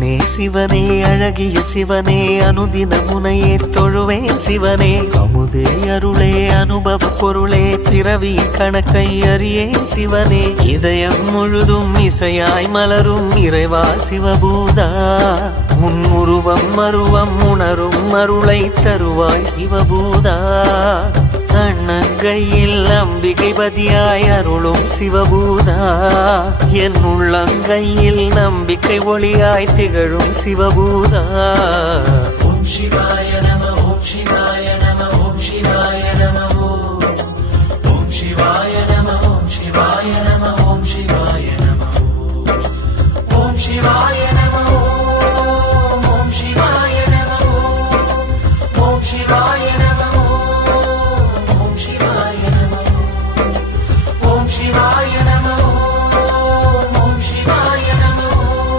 சிவனே சிவனே அழகிய சிவனே அனுதின முனையே தொழுவேன் சிவனே அமுதே அருளே அனுபவ பொருளே பிறவி கணக்கை அறியேன் சிவனே இதயம் முழுதும் இசையாய் மலரும் இறைவா சிவபூதா உன் உருவம் மருவம் உணரும் அருளை தருவாய் சிவபூதா அண்ணங்கையில் அம்பிகை பதியாய் அருளும் சிவபூதா என் உள்ளங்கையில் நம்பிக்கை ஒளியாய் திகழும் சிவபூதா ஓம் சிவாய நம ஓம் சிவாய நம ஓம் சிவாய நம ஓம் சிவாய நம ஓம் சிவாய நம ஓம் சிவாய நம ஓம் சிவாய